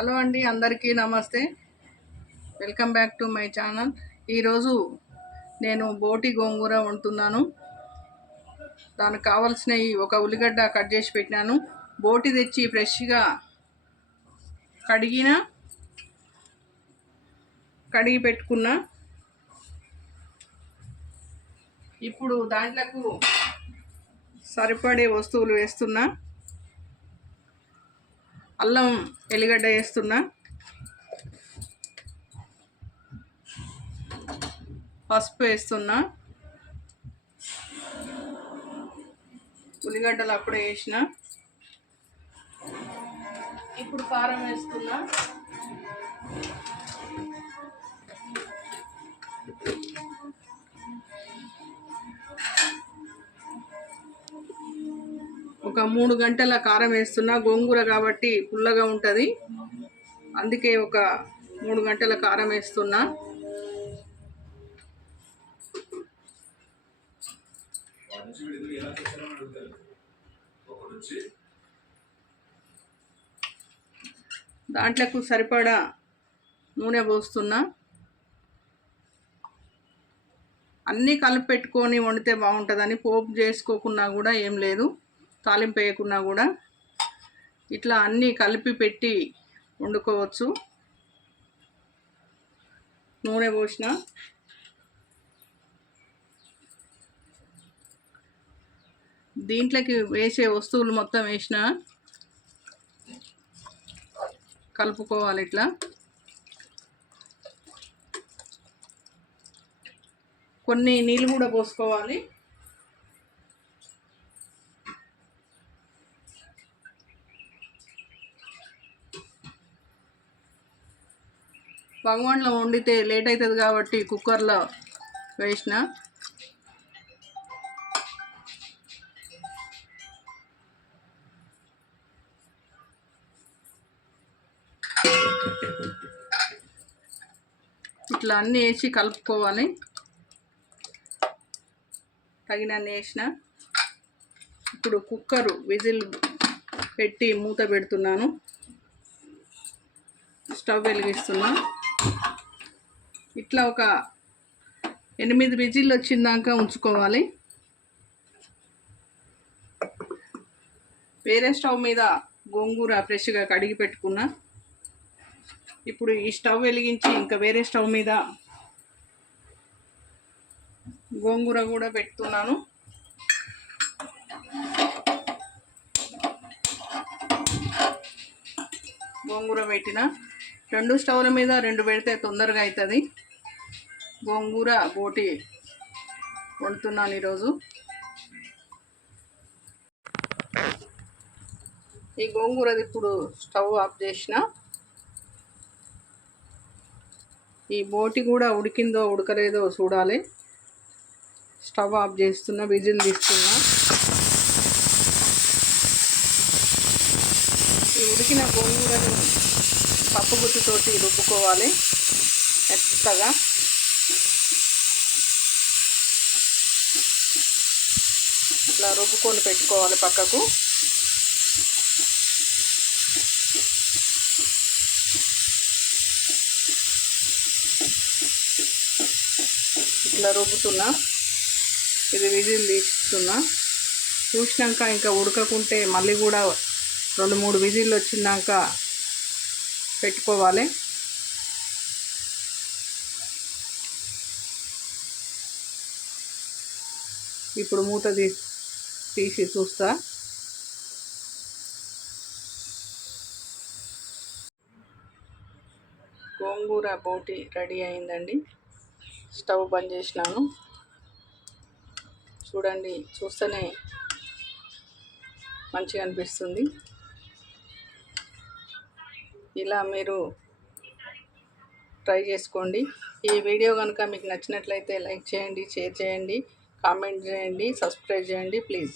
Hello అండి, అందరికీ నమస్తే. Welcome back to my channel. ఈరోజు నేను బోటి గోంగూర వండుతున్నాను. దానికి కావాల్సినవి ఒక ఉల్లిగడ్డ కట్ చేసి పెట్టినాను. బోటి తెచ్చి ఫ్రెష్గా కడిగి పెట్టుకున్నా. ఇప్పుడు దాంట్లకు సరిపడే వస్తువులు వేస్తున్నా. అల్లం ఎల్లిగడ్డ వేస్తున్నా, పసుపు వేస్తున్నా, ఉల్లిగడ్డలు అప్పుడే వేసిన. ఇప్పుడు కారం వేస్తున్నా. ఒక 3 గంటల కారం వేస్తున్నా. గోంగూర కాబట్టి పుల్లగా ఉంటుంది, అందుకే ఒక 3 గంటల కారం వేస్తున్నా. దాంట్లోకి సరిపడా నూనె పోస్తున్నా. అన్నీ కలిపి పెట్టుకొని వండితే బాగుంటుందని, పోపు చేసుకోకున్నా కూడా ఏం లేదు, తాలింపు వేయకున్నా కూడా ఇట్లా అన్నీ కలిపి పెట్టి వండుకోవచ్చు. నూనె పోసిన, దీంట్లోకి వేసే వస్తువులు మొత్తం వేసిన, కలుపుకోవాలి. ఇట్లా కొన్ని నీళ్ళు కూడా పోసుకోవాలి. భగవాన్లో వండితే లేట్ అవుతుంది కాబట్టి కుక్కర్లో వేసిన. ఇట్లా అన్నీ వేసి కలుపుకోవాలి. తగినన్ని వేసిన. ఇప్పుడు కుక్కరు విజిల్ పెట్టి మూత పెడుతున్నాను. స్టవ్ వెలిగిస్తున్నా. ఇట్లా ఒక 8 విజిల్లు వచ్చిందాక ఉంచుకోవాలి. వేరే స్టవ్ మీద గోంగూర ఫ్రెష్గా కడిగి పెట్టుకున్నా. ఇప్పుడు ఈ స్టవ్ వెలిగించి ఇంకా వేరే స్టవ్ మీద గోంగూర కూడా పెడుతున్నాను. గోంగూర పెట్టిన. 2 స్టవ్ల మీద 2 పెడితే తొందరగా అవుతుంది. గోంగూర బోటి వండుతున్నాను ఈరోజు. ఈ గోంగూరది ఇప్పుడు స్టవ్ ఆఫ్ చేసిన. ఈ బోటి కూడా ఉడికిందో ఉడకలేదో చూడాలి. స్టవ్ ఆఫ్ చేస్తున్నా, విజిల్ తీస్తున్నా. ఈ ఉడికిన గోంగూరను పప్పు గుత్తితోటి రుబ్బుకోవాలి మెత్తగా. ఇట్లా రుబ్బుకొని పెట్టుకోవాలి పక్కకు. ఇట్లా రుబ్బుతున్నా. ఇది విజిల్ తీస్తున్నా. చూసినాక ఇంకా ఉడకకుంటే మళ్ళీ కూడా 2-3 విజిల్లు వచ్చినాక పెట్టుకోవాలి. ఇప్పుడు మూత తీసి చూస్తా. గోంగూర బోటి రెడీ అయిందండి. స్టవ్ బంద్ చేసినాను. చూడండి, చూస్తేనే మంచిగా అనిపిస్తుంది. ఇలా మీరు ట్రై చేసుకోండి. ఈ వీడియో కనుక మీకు నచ్చినట్లయితే లైక్ చేయండి, షేర్ చేయండి, కామెంట్ చేయండి, సబ్స్క్రైబ్ చేయండి ప్లీజ్.